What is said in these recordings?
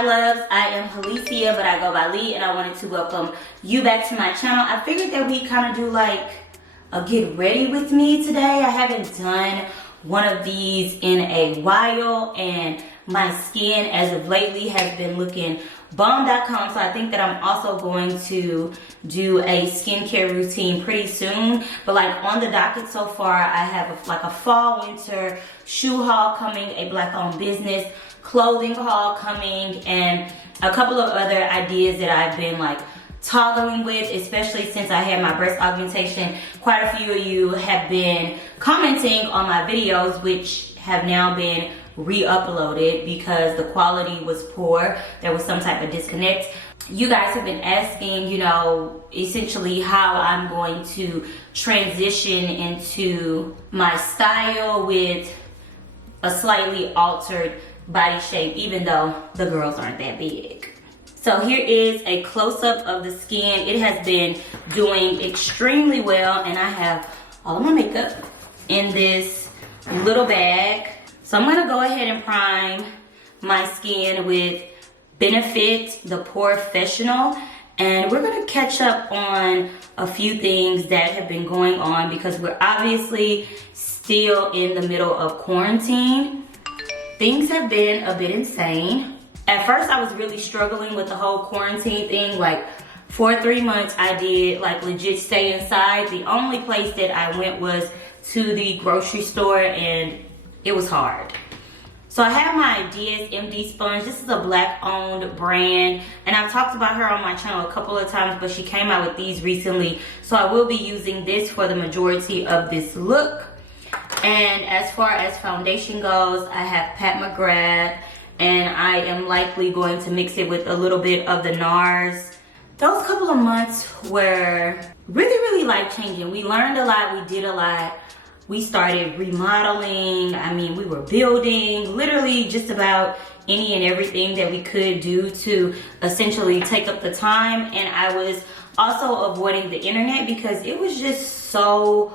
Hi loves, I am Halicia, but I go by Lee, and I wanted to welcome you back to my channel. I figured that we kind of do like a get ready with me today. I haven't done one of these in a while, and my skin as of lately has been looking bomb.com, so I think that I'm also going to do a skincare routine pretty soon. But like on the docket so far, I have like a fall winter shoe haul coming, a black owned business clothing haul coming, and a couple of other ideas that I've been like toggling with, especially since I had my breast augmentation. Quite a few of you have been commenting on my videos, which have now been re-uploaded because the quality was poor. There was some type of disconnect. You guys have been asking, you know, essentially how I'm going to transition into my style with a slightly altered body shape, even though the girls aren't that big. So here is a close-up of the skin. It has been doing extremely well, and I have all of my makeup in this little bag. So I'm gonna go ahead and prime my skin with Benefit the Professional, and we're gonna catch up on a few things that have been going on because we're obviously still in the middle of quarantine. Things have been a bit insane. At first I was really struggling with the whole quarantine thing. Like for 3 months I did like legit stay inside. The only place that I went was to the grocery store, and it was hard. So I have my DSMD sponge. This is a black owned brand, and I've talked about her on my channel a couple of times, but she came out with these recently. So I will be using this for the majority of this look. And as far as foundation goes, I have Pat McGrath, and I am likely going to mix it with a little bit of the NARS. Those couple of months were really life-changing. We learned a lot, we did a lot. We started remodeling. I mean, we were building literally just about any and everything that we could do to essentially take up the time. And I was also avoiding the internet because it was just so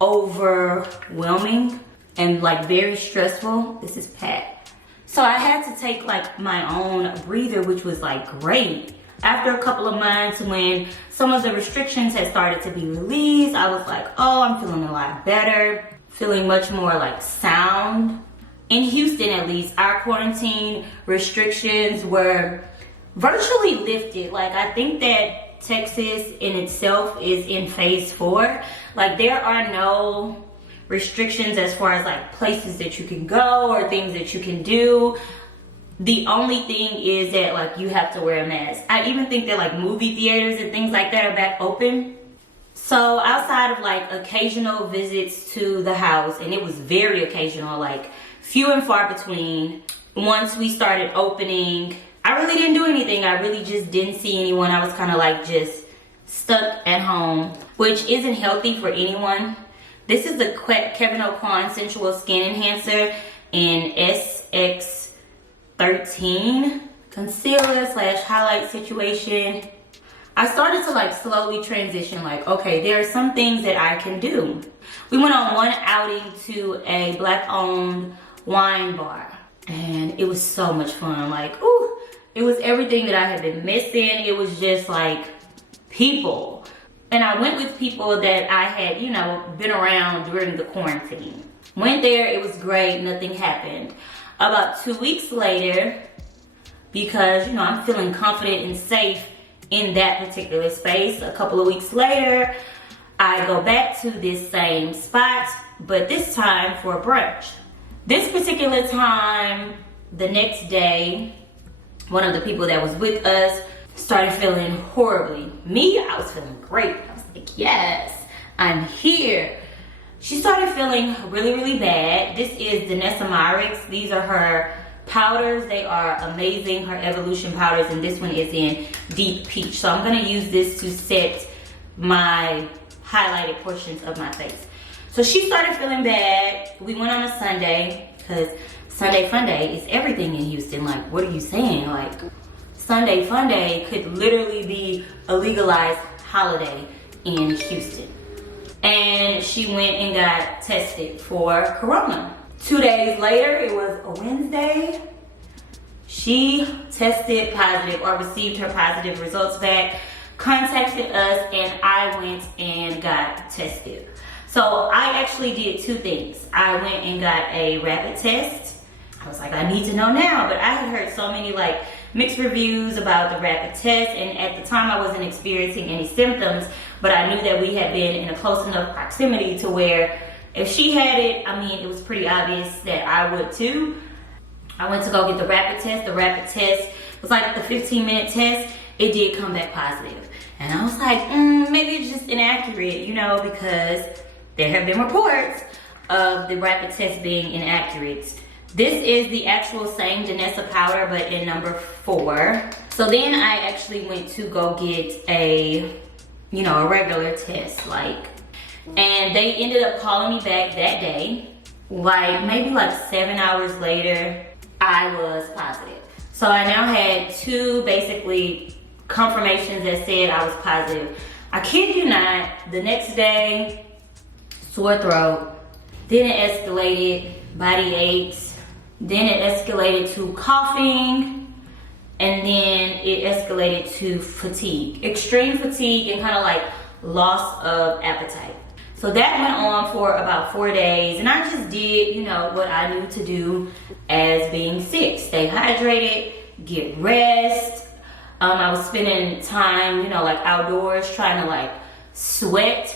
overwhelming and like very stressful. This is Pat. So I had to take like my own breather, which was like great. After a couple of months, when some of the restrictions had started to be released, I was like, oh, I'm feeling a lot better, feeling much more like sound. In Houston, at least, our quarantine restrictions were virtually lifted. Like, I think that Texas in itself is in phase 4. Like, there are no restrictions as far as like places that you can go or things that you can do. The only thing is that like you have to wear a mask. I even think that like movie theaters and things like that are back open. So outside of like occasional visits to the house, and it was very occasional, like few and far between, once we started opening, I really didn't do anything. I really just didn't see anyone. I was kind of like just stuck at home, which isn't healthy for anyone. This is the Kevin Aucoin Sensual Skin Enhancer in SX13 concealer / highlight situation. I started to like slowly transition, like, okay, there are some things that I can do. We went on one outing to a black owned wine bar, and it was so much fun. Like, ooh, it was everything that I had been missing. It was just like people. And I went with people that I had, you know, been around during the quarantine. Went there, it was great, nothing happened. About 2 weeks later, because, you know, I'm feeling confident and safe in that particular space, a couple of weeks later, I go back to this same spot, but this time for brunch. This particular time, the next day, one of the people that was with us started feeling horribly. Me, I was feeling great. I was like, yes, I'm here. She started feeling really bad. This is Danessa Myricks. These are her powders. They are amazing, her Evolution powders, and this one is in Deep Peach. So I'm gonna use this to set my highlighted portions of my face. So she started feeling bad. We went on a Sunday, because Sunday Fun Day is everything in Houston. Like, what are you saying? Like, Sunday Fun Day could literally be a legalized holiday in Houston. And she went and got tested for corona. 2 days later, it was a Wednesday, She tested positive or received her positive results back, contacted us, and I went and got tested. So I actually did two things. I went and got a rapid test. I was like, I need to know now, but I had heard so many like mixed reviews about the rapid test, and at the time I wasn't experiencing any symptoms, but I knew that we had been in a close enough proximity to where if she had it, I mean, it was pretty obvious that I would too. I went to go get the rapid test. The rapid test was like the 15-minute test. It did come back positive. And I was like, maybe it's just inaccurate, you know, because there have been reports of the rapid test being inaccurate. This is the actual same Danessa powder, but in number 4. So then I actually went to go get a, you know, a regular test, like, and they ended up calling me back that day. Like maybe like 7 hours later, I was positive. So I now had 2 basically confirmations that said I was positive. I kid you not, the next day, sore throat, then it escalated, body aches, then it escalated to coughing, and then it escalated to fatigue, extreme fatigue, and kind of like loss of appetite. So that went on for about 4 days, and I just did, you know, what I knew to do as being sick. Stay hydrated, get rest. I was spending time, you know, like outdoors trying to like sweat.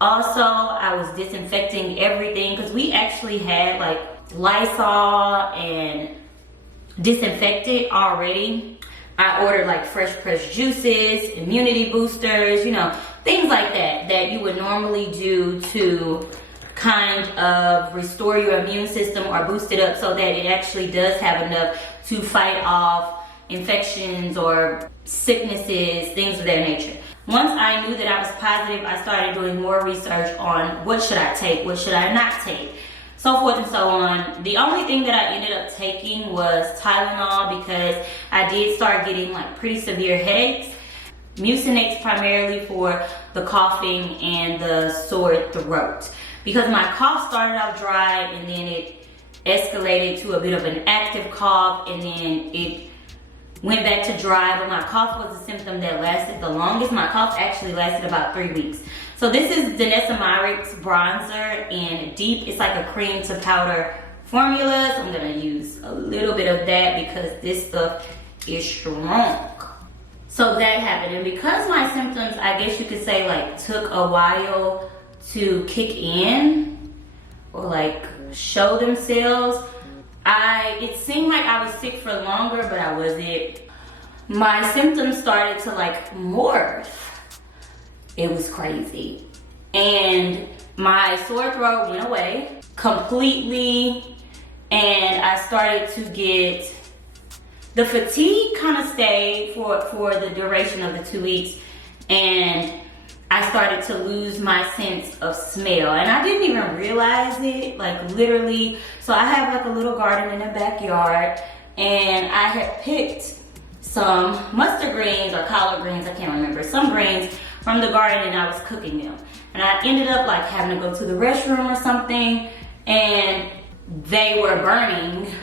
Also, I was disinfecting everything because we actually had like Lysol and disinfectant already. I ordered like fresh pressed juices, immunity boosters, you know, things like that that you would normally do to kind of restore your immune system or boost it up so that it actually does have enough to fight off infections or sicknesses, things of that nature. Once I knew that I was positive, I started doing more research on what should I take, what should I not take, so forth and so on. The only thing that I ended up taking was Tylenol because I did start getting like pretty severe headaches. Mucinex primarily for the coughing and the sore throat because my cough started out dry and then it escalated to a bit of an active cough and then it went back to dry, but my cough was a symptom that lasted the longest. My cough actually lasted about 3 weeks. So this is Danessa Myricks bronzer in Deep. It's like a cream to powder formula. So I'm gonna use a little bit of that because this stuff is strong. So that happened, and because my symptoms, I guess you could say, like took a while to kick in or like show themselves, it seemed like I was sick for longer, but I wasn't. My symptoms started to like morph. It was crazy. And my sore throat went away completely, and I started to get, the fatigue kind of stayed for the duration of the 2 weeks, and I started to lose my sense of smell, and I didn't even realize it, like literally. So I have like a little garden in the backyard, and I had picked some mustard greens or collard greens, I can't remember, some greens from the garden, and I was cooking them. And I ended up like having to go to the restroom or something, and they were burning,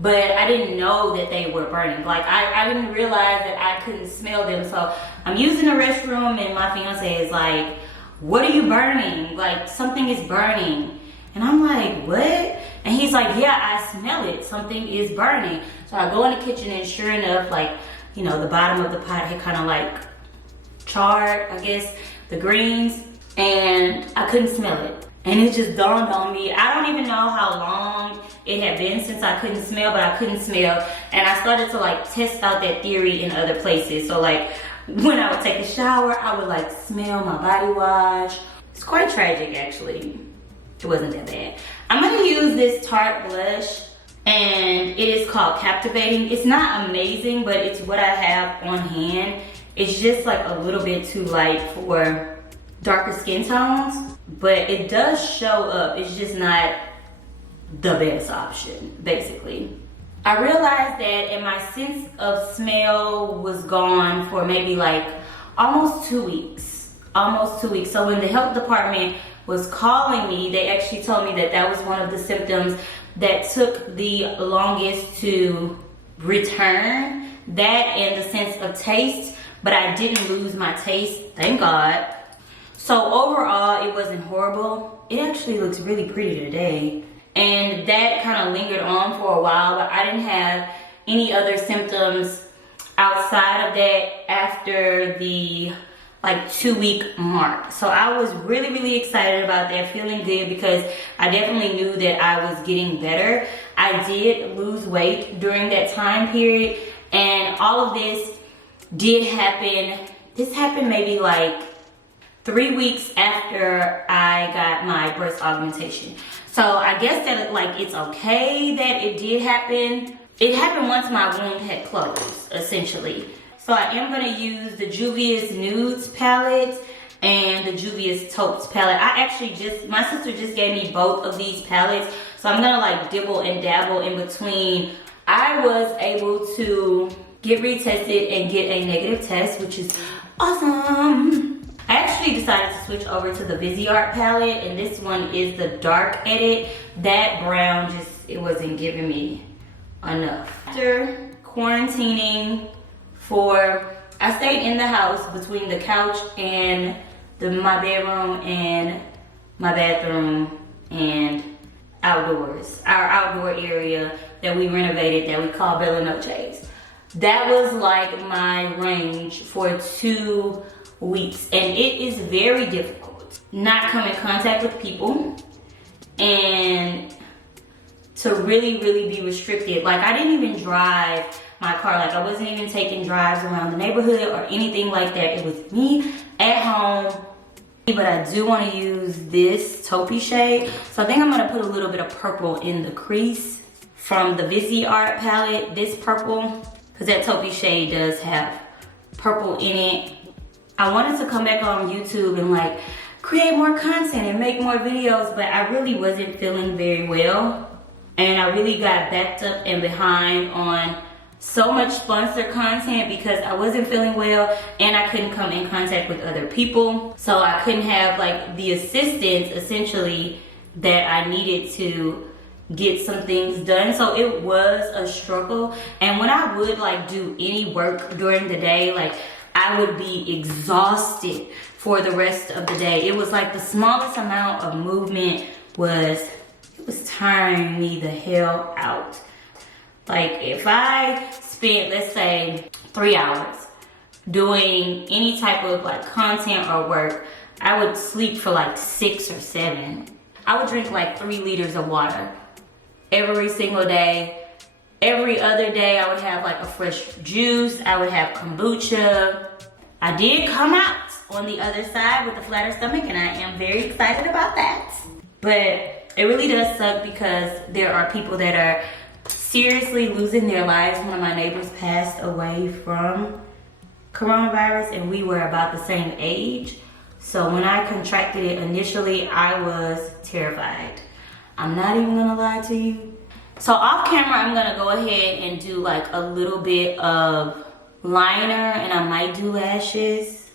but I didn't know that they were burning. Like I didn't realize that I couldn't smell them. So I'm using the restroom and my fiance is like, what are you burning? Like something is burning. And I'm like, what? And he's like, yeah, I smell it. Something is burning. So I go in the kitchen and sure enough, like, you know, the bottom of the pot had kind of like charred, I guess, the greens, and I couldn't smell it. And it just dawned on me. I don't even know how long it had been since I couldn't smell, but I couldn't smell. And I started to like test out that theory in other places. So like when I would take a shower, I would like smell my body wash. It's quite tragic actually. It wasn't that bad. I'm gonna use this Tarte blush and it is called Captivating. It's not amazing, but it's what I have on hand. It's just like a little bit too light for darker skin tones, but it does show up. It's just not the best option, basically. I realized that and my sense of smell was gone for maybe like almost 2 weeks. So when the health department was calling me, they actually told me that that was one of the symptoms that took the longest to return that and the sense of taste, but I didn't lose my taste, thank God. So overall, it wasn't horrible. It actually looks really pretty today. And that kind of lingered on for a while, but I didn't have any other symptoms outside of that after the like 2-week mark. So I was really, really excited about that, feeling good, because I definitely knew that I was getting better. I did lose weight during that time period, and all of this did happen. This happened maybe like 3 weeks after I got my breast augmentation. So I guess that like it's okay that it did happen. It happened once my wound had closed, essentially. So I am gonna use the Juvia's Nudes palette and the Juvia's Taupes palette. My sister just gave me both of these palettes, so I'm gonna like dibble and dabble in between. I was able to get retested and get a negative test, which is awesome. I actually decided to switch over to the Viseart palette, and this one is the dark edit. That brown it wasn't giving me enough. After quarantining I stayed in the house between the couch and my bedroom and my bathroom and outdoors. Our outdoor area that we renovated that we call Bella Noches. That was like my range for 2 weeks, and it is very difficult not come in contact with people and to really, really be restricted. Like, I didn't even drive my car. Like, I wasn't even taking drives around the neighborhood or anything like that. It was me at home. But I do want to use this taupey shade. So I think I'm going to put a little bit of purple in the crease from the Viseart palette. This purple, because that taupey shade does have purple in it. I wanted to come back on YouTube and like create more content and make more videos, but I really wasn't feeling very well. And I really got backed up and behind on so much sponsored content because I wasn't feeling well and I couldn't come in contact with other people. So I couldn't have like the assistance essentially that I needed to get some things done. So it was a struggle. And when I would like do any work during the day, like I would be exhausted for the rest of the day. It was like the smallest amount of movement was tiring me the hell out. Like if I spent, let's say 3 hours doing any type of like content or work, I would sleep for like 6 or 7. I would drink like 3 liters of water every single day. Every other day I would have like a fresh juice. I would have kombucha. I did come out on the other side with a flatter stomach, and I am very excited about that. But it really does suck because there are people that are seriously losing their lives. One of my neighbors passed away from coronavirus, and we were about the same age. So when I contracted it initially, I was terrified. I'm not even gonna lie to you. So off camera, I'm gonna go ahead and do like a little bit of liner, and I might do lashes.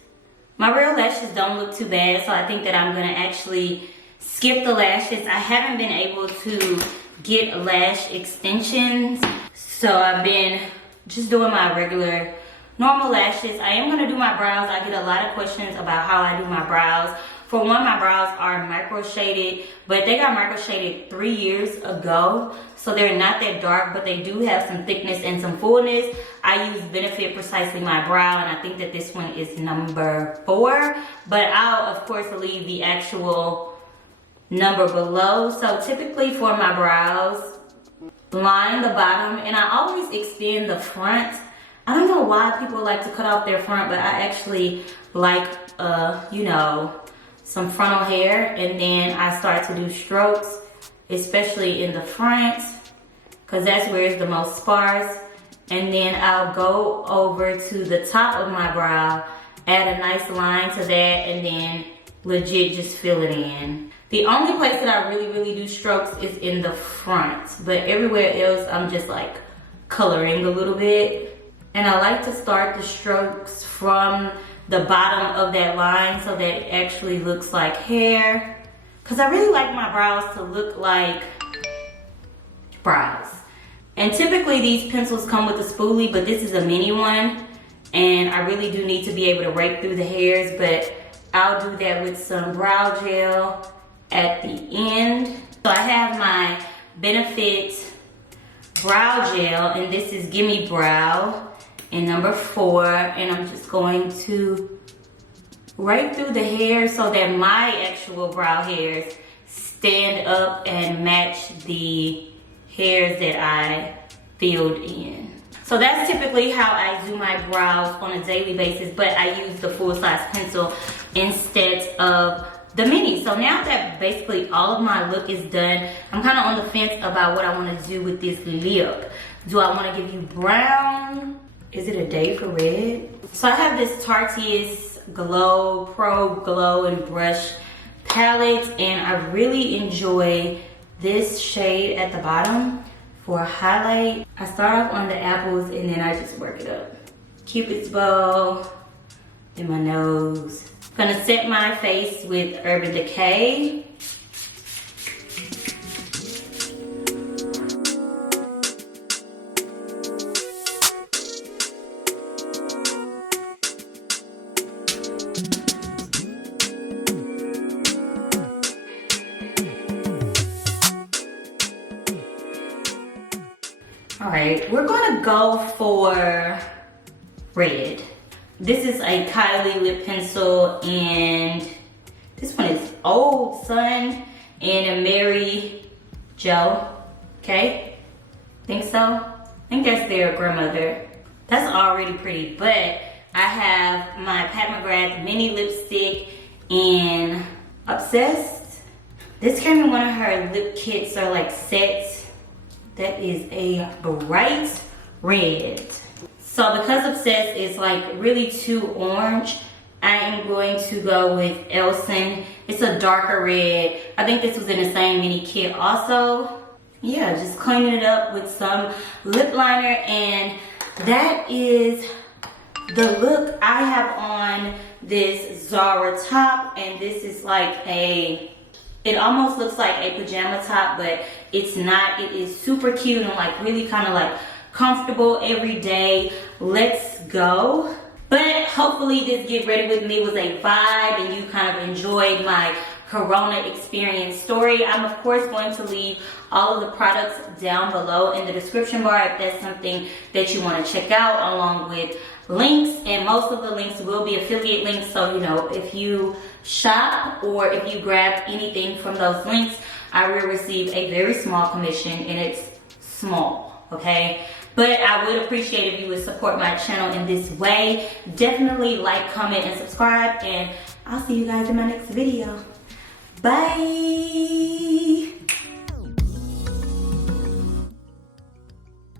My real lashes don't look too bad, so I think that I'm gonna actually skip the lashes. I haven't been able to get lash extensions, so I've been just doing my regular normal lashes. I am gonna do my brows. I get a lot of questions about how I do my brows. For one, my brows are micro shaded, but they got micro shaded 3 years ago, so they're not that dark, but they do have some thickness and some fullness. I use Benefit Precisely My Brow, and I think that this one is number 4, but I'll of course leave the actual number below. So typically for my brows, line the bottom, and I always extend the front. I don't know why people like to cut off their front, but I actually like, you know, some frontal hair, and then I start to do strokes, especially in the front, because that's where it's the most sparse. And then I'll go over to the top of my brow, add a nice line to that, and then legit just fill it in. The only place that I really do strokes is in the front, but everywhere else I'm just like coloring a little bit. And I like to start the strokes from the bottom of that line so that it actually looks like hair, because I really like my brows to look like brows. And typically these pencils come with a spoolie, but this is a mini one. And I really do need to be able to rake through the hairs, but I'll do that with some brow gel at the end. So I have my Benefit brow gel, and this is Gimme Brow in number 4. And I'm just going to rake through the hair so that my actual brow hairs stand up and match the hairs that I filled in. So that's typically how I do my brows on a daily basis, but I use the full-size pencil instead of the mini. So now that basically all of my look is done, I'm kind of on the fence about what I want to do with this lip. Do I want to give you brown? Is it a day for red? So I have this Tarte's Glow Pro Glow and Brush palette, and I really enjoy this shade at the bottom for a highlight. I start off on the apples and then I just work it up. Cupid's bow, then my nose. I'm gonna set my face with Urban Decay. All right, we're gonna go for red. This is a Kylie Lip Pencil, and this one is Old Sun and a Mary Jo, okay? Think so? I think that's their grandmother. That's already pretty, but I have my Pat McGrath mini lipstick in Obsessed. This came in one of her lip kits or like sets. That is a bright red. So because Obsessed is like really too orange, I am going to go with Elson. It's a darker red. I think this was in the same mini kit also. Yeah, just cleaning it up with some lip liner, and that is the look I have on this Zara top. And this is like it almost looks like a pajama top, but it's not. It is super cute and like really kind of like comfortable every day. Let's go. But hopefully this get ready with me was a vibe and you kind of enjoyed my Corona experience story. I'm of course going to leave all of the products down below in the description bar if that's something that you want to check out, along with links, and most of the links will be affiliate links. So, you know, if you shop or if you grab anything from those links, I will receive a very small commission, and it's small, okay? But I would appreciate if you would support my channel in this way. Definitely like, comment, and subscribe, and I'll see you guys in my next video. Bye!